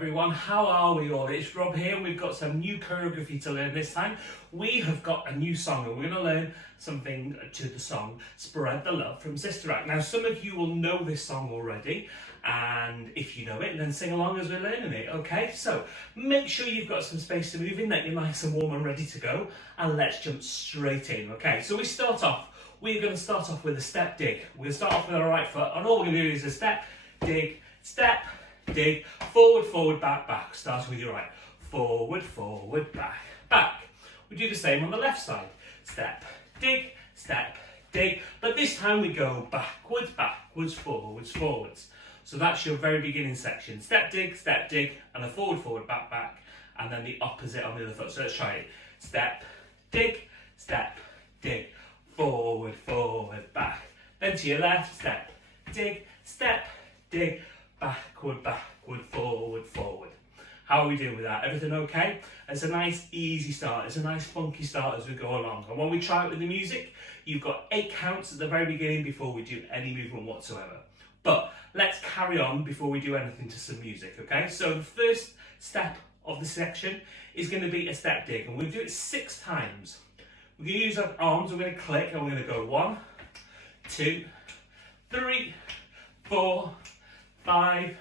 everyone, how are we all? It's Rob here. We've got some new choreography to learn this time. We have got a new song and we're going to learn something to the song Spread the Love from Sister Act. Now some of you will know this song already, and if you know it, then sing along as we're learning it, okay? So make sure you've got some space to move in, that you're nice and warm and ready to go, and let's jump straight in, okay? So we're going to start off with a step dig. We're going to start off with our right foot, and all we're going to do is a step, dig, forward, forward, back, back. Starting with your right. Forward, forward, back, back. We do the same on the left side. Step, dig, but this time we go backwards, backwards, forwards, forwards. So that's your very beginning section. Step, dig, and a forward, forward, back, back, and then the opposite on the other foot. So let's try it. Step, dig, forward, forward, back. Then to your left, step, dig, backward, backward, forward, forward. How are we doing with that? Everything okay? It's a nice easy start. It's a nice funky start as we go along. And when we try it with the music, you've got 8 counts at the very beginning before we do any movement whatsoever. But let's carry on before we do anything to some music, okay? So the first step of the section is going to be a step dig, and we'll do it 6 times. We're going to use our arms, we're going to click, and we're going to go 1, 2, 3, 4, 5,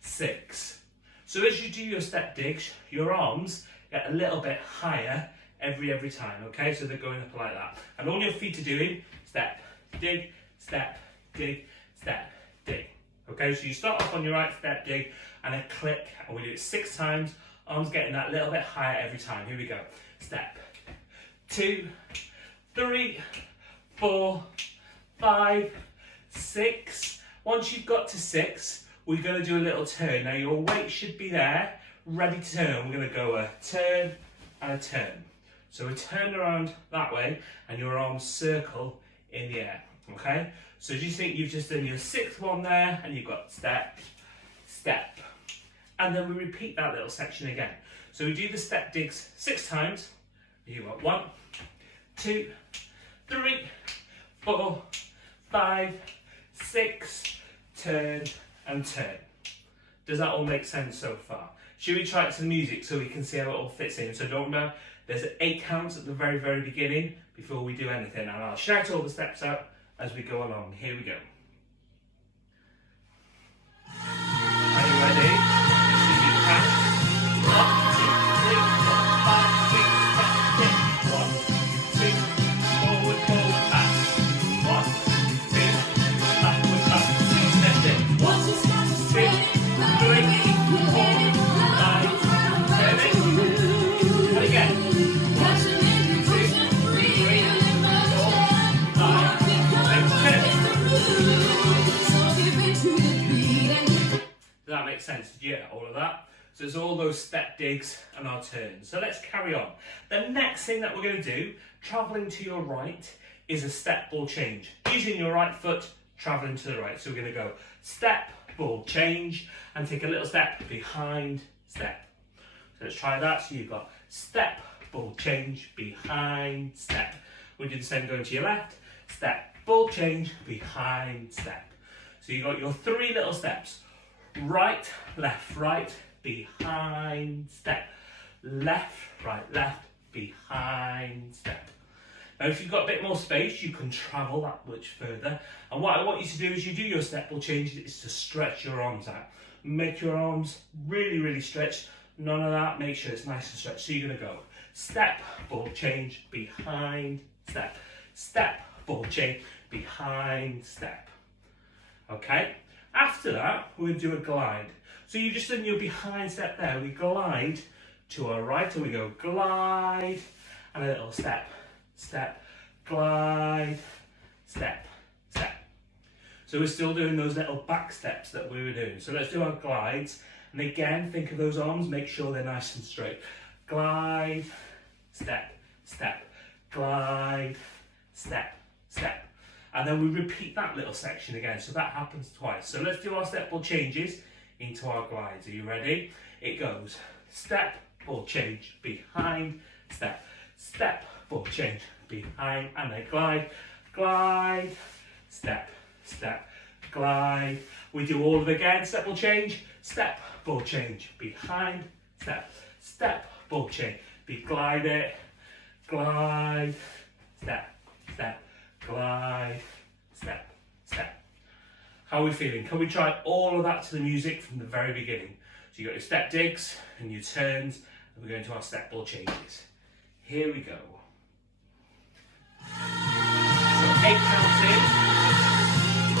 6. So as you do your step digs, your arms get a little bit higher every time, okay? So they're going up like that. And all your feet are doing, step, dig, dig. Okay, so you start off on your right step dig and then click, and we do it 6 times. Arms getting that little bit higher every time. Here we go. Step, 2, 3, 4, 5, 6. Once you've got to 6, we're going to do a little turn. Now your weight should be there, ready to turn. We're going to go a turn and a turn. So we turn around that way and your arms circle in the air, okay? So do you think you've just done your 6th one there, and you've got step, and then we repeat that little section again. So we do the step digs 6 times. You got 1, 2, 3, 4, 5, 6, turn and turn. Does that all make sense so far? Should we try it to the music so we can see how it all fits in? So don't remember, there's 8 counts at the very beginning before we do anything, and I'll shout all the steps out as we go along. Here we go. Are you ready? See you count. 1, 2, 3, 4, 5, 6, 7, 8. 1, 2, forward, forward, back. 1, 2, backward, back. 6, step in. 1, 2, 3, 4, 5, 7. And again. 1, 2, 3, 4, 5, 6, 10. Does that make sense? Did you get all of that? So it's all those step digs and our turns. So let's carry on. The next thing that we're going to do, travelling to your right, is a step ball change. Using your right foot, travelling to the right. So we're going to go step, ball change, and take a little step behind, step. So let's try that. So you've got step, ball change, behind, step. We do the same going to your left. Step, ball change, behind, step. So you've got your 3 little steps. Right, behind, step. Left, behind, step. Now if you've got a bit more space, you can travel that much further. And what I want you to do as you do your step ball change is to stretch your arms out. Make your arms really stretched. None of that, make sure it's nice and stretched. So you're going to go step, ball change, behind, step. Step, ball change, behind, step. Okay? After that, we're going to do a glide. So you've just done your behind step there. We glide to our right, and we go glide, and a little step, glide, step. So we're still doing those little back steps that we were doing. So let's do our glides. And again, think of those arms, make sure they're nice and straight. Glide, step, glide, step. And then we repeat that little section again, so that happens twice. So let's do our step ball changes into our glides. Are you ready? It goes step, ball change, behind, step, ball change, behind, and then glide, step, glide. We do all of it again. Step, ball change, step, ball change. Behind, step, step, ball change. Be glide it, glide, step, step, glide, step, step. How are we feeling? Can we try all of that to the music from the very beginning? So you got your step digs and your turns, and we're going to our step ball changes. Here we go. So 8 counts in.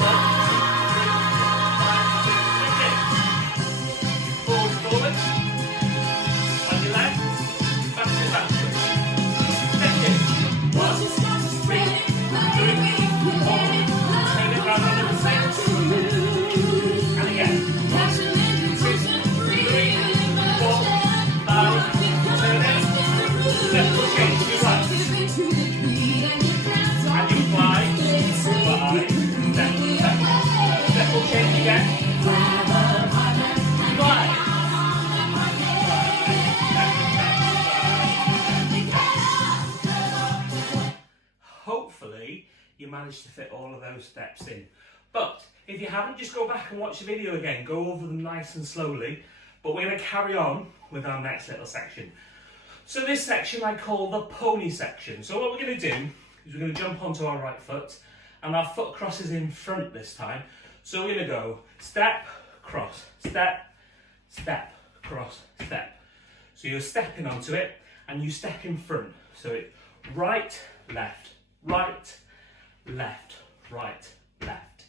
1, 2, 3, 4, 5, 6, 7, 8. Forward, forward. On your left, backwards, backwards. Step in. 1, 2, 3, 4. Turn it round on number 6. And again. 1, 2, 3, 4, 5. Turn it. Step will change to your right. And you glide. Glide. Step, step. Step will change again. Glide. Hopefully you managed to fit all of those steps in. But if you haven't, just go back and watch the video again. Go over them nice and slowly. But we're going to carry on with our next little section. So this section I call the pony section. So what we're going to do is we're going to jump onto our right foot, and our foot crosses in front this time. So we're going to go step, cross, step, step, cross, step. So you're stepping onto it and you step in front. So it's right, left, right, left, right, left.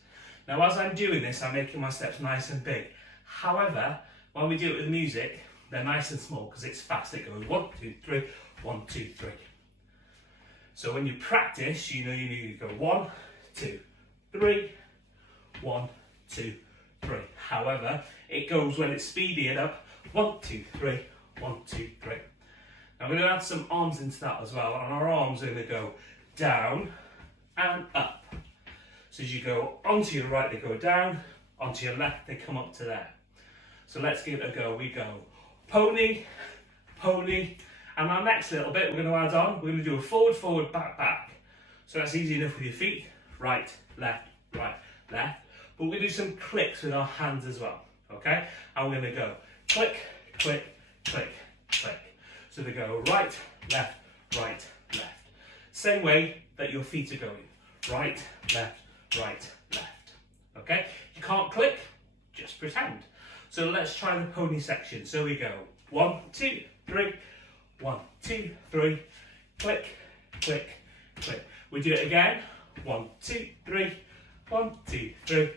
Now as I'm doing this, I'm making my steps nice and big. However, when we do it with music, they're nice and small because it's fast. It goes 1, 2, 3, 1, 2, 3. So when you practice, you know you need to go 1, 2, 3, 1, 2, 3. However, it goes when it's speeding up 1, 2, 3, 1, 2, 3. Now we're going to add some arms into that as well. And our arms are going to go down and up. So as you go onto your right, they go down. Onto your left, they come up to there. So let's give it a go. We go pony, pony. And our next little bit we're going to add on, we're going to do a forward, forward, back, back. So that's easy enough with your feet. Right, left, left. But we're going to do some clicks with our hands as well. Okay? And we're going to go click, click, click, click. So they go right, left, right, left. Same way that your feet are going. Right, left, left. Okay? You can't click, just pretend. So let's try the pony section. So we go 1, 2, 3, 1, 2, 3, click, click, click. We do it again. 1, 2, 3, 1, 2, 3,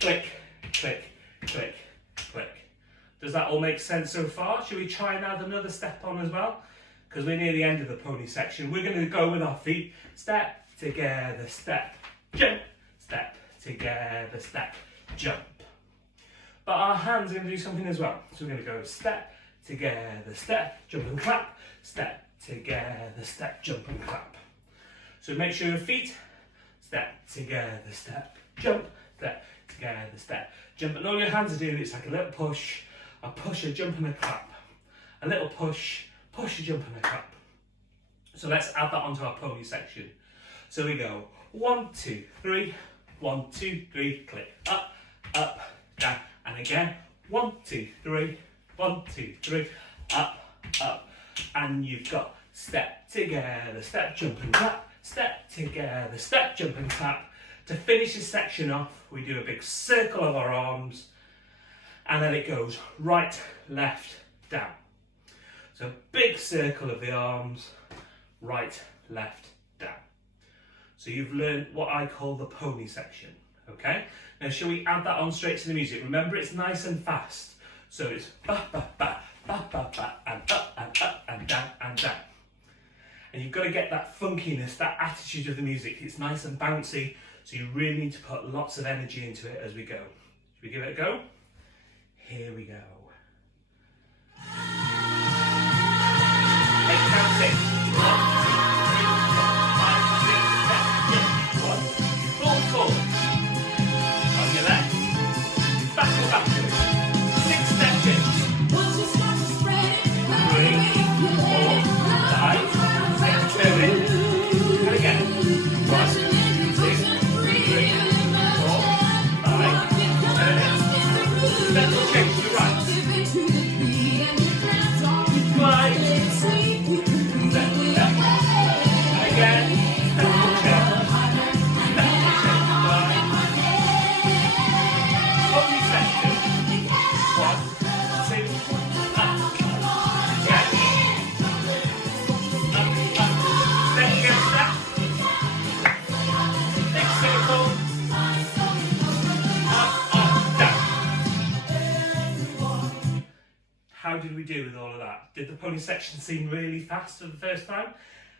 click, click, click, click. Does that all make sense so far? Should we try and add another step on as well? Because we're near the end of the pony section. We're going to go with our feet. Step, together, step, jump. Step, together, step, jump. But our hands are going to do something as well. So we're going to go step, together, step, jump and clap. Step, together, step, jump and clap. So make sure your feet, step, together, step, jump, step, together, step, jump. And all your hands are doing, it's like a little push, a jump and a clap. A little push, a jump and a clap. So let's add that onto our pony section. So we go 1, 2, 3, 1, 2, 3, click, up, up, down. And again, 1, 2, 3, 1, 2, 3, up. And you've got step together, step, jump and clap, step together, step, jump and clap. To finish this section off, we do a big circle of our arms, and then it goes right, left, down. So big circle of the arms, right, left, down. So you've learned what I call the pony section, okay? Now shall we add that on straight to the music? Remember, it's nice and fast. So it's ba, ba, ba, ba, ba, ba, and up, and down, and down. And you've got to get that funkiness, that attitude of the music. It's nice and bouncy, so you really need to put lots of energy into it as we go. Should we give it a go? Here we go. 8 counts in. 1, 2, 3, 4, 5, 6, 7, 8. 1, forward. On your left. Backwards. 6 step jumps. 3, 4, 5, 6, 7. And again. 1, 2, 3, 4, 5, do with all of that? Did the pony section seem really fast for the first time?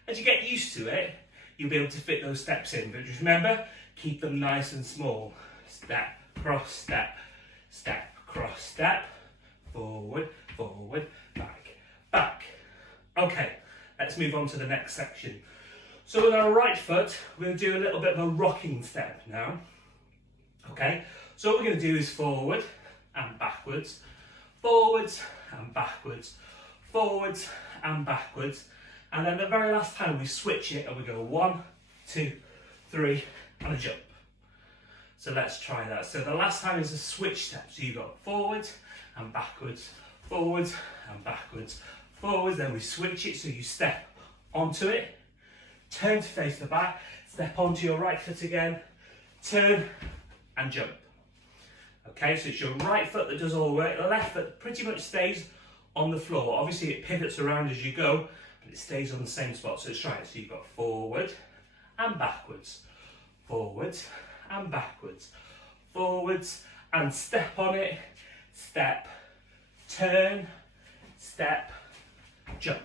As you get used to it, you'll be able to fit those steps in. But just remember, keep them nice and small. Step, cross, step, step, cross, step, forward, forward, back, back. Okay, let's move on to the next section. So with our right foot, we're going to do a little bit of a rocking step now. Okay, so what we're going to do is forward and backwards, forwards and backwards, forwards and backwards. And then the very last time we switch it and we go 1, 2, 3 and a jump. So let's try that. So the last time is a switch step. So you go forwards and backwards, forwards and backwards, forwards. Then we switch it so you step onto it, turn to face the back, step onto your right foot again, turn and jump. Okay, so it's your right foot that does all the work. The left foot pretty much stays on the floor. Obviously it pivots around as you go, but it stays on the same spot. So let's try it. So you've got forward and backwards, forwards and backwards, forwards and step on it, step, turn, step, jump.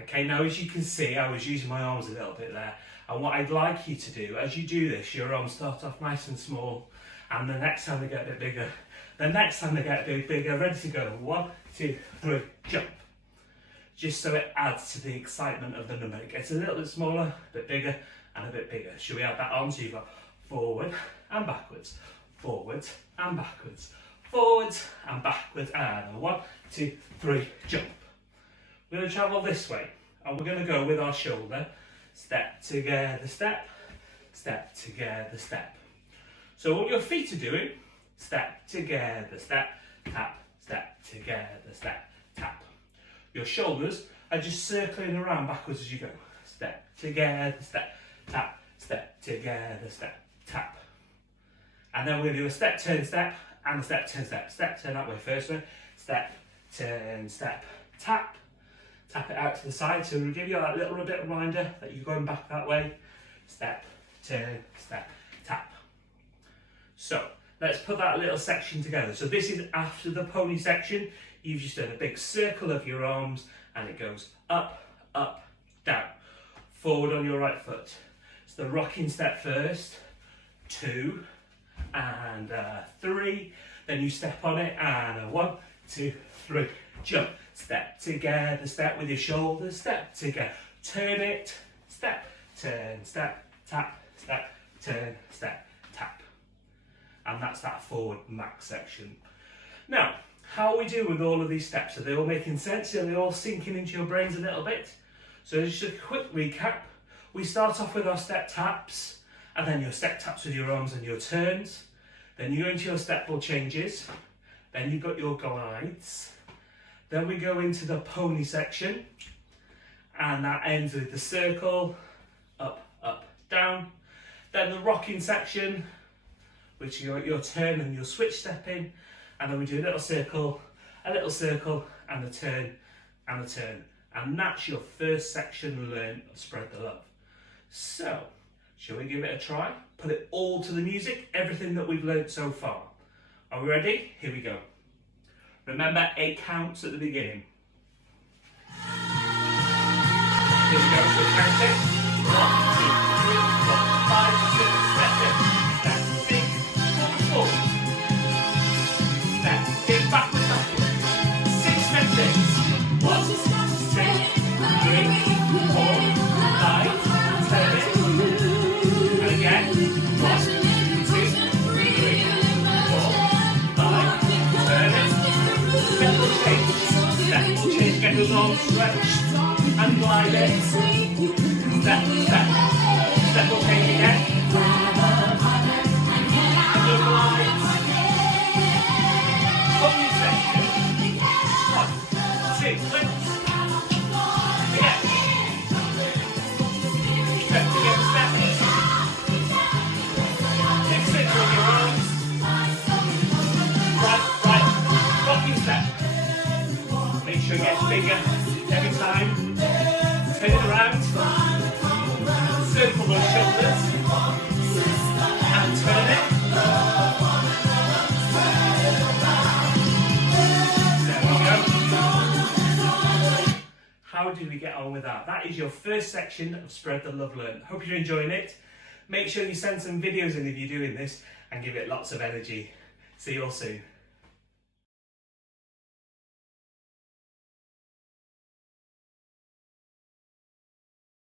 Okay, now as you can see, I was using my arms a little bit there. And what I'd like you to do, as you do this, your arms start off nice and small, and the next time they get a bit bigger, the next time they get a bit bigger, ready to go, 1, 2, 3, jump. Just so it adds to the excitement of the number. It gets a little bit smaller, a bit bigger, and a bit bigger. Should we add that on? So you've got forward and backwards, forwards and backwards, forwards and backwards, and 1, 2, 3, jump. We're going to travel this way, and we're going to go with our shoulder. Step together, step, step together, step. So what your feet are doing, step together, step, tap, step together, step, tap. Your shoulders are just circling around backwards as you go. Step together, step, tap, step together, step, tap. And then we're going to do a step, turn, step, and a step, turn, step. Step, turn that way first, step, turn, step, tap. Tap it out to the side, so we'll give you that little bit of reminder that you're going back that way. Step, turn, step, tap. So let's put that little section together. So this is after the pony section. You've just done a big circle of your arms and it goes up, up, down. Forward on your right foot. It's the rocking step first, 2 and 3. Then you step on it and 1, 2, 3, jump. Step together, step with your shoulders, step together, turn it, step, turn, step, tap, step, turn, step, tap. And that's that forward max section. Now, how are we doing with all of these steps? Are they all making sense? Are they all sinking into your brains a little bit? So just a quick recap. We start off with our step taps, and then your step taps with your arms and your turns. Then you go into your step ball changes. Then you've got your glides. Then we go into the pony section, and that ends with the circle, up, up, down. Then the rocking section, which you got your turn and your switch step in, and then we do a little circle, and a turn, and a turn. And that's your first section learned of Spread the Love. So, shall we give it a try? Put it all to the music, everything that we've learned so far. Are we ready? Here we go. Remember, 8 counts at the beginning. Here we go, so count it. 1, 2, 3, 4, 5, 6, step in. Step big, forward, forward. Step big, backward, backward. 6 steps in. 1, 2, 3, 4, 5, 7. And again. 1, 2, 3, 4, 5, 7. Step will change. Step will change. Get those arms stretched and glide it. Step, step. Step will change again. And your glides. Pony section. 1, 2, flips. Again. Step together, step. Next it with your arms. Right, rocking step. Make sure it gets bigger every time. Turn it around. you get on with that. That is your first section of Spread the Love Learn. Hope you're enjoying it. Make sure you send some videos in if you're doing this and give it lots of energy. See you all soon.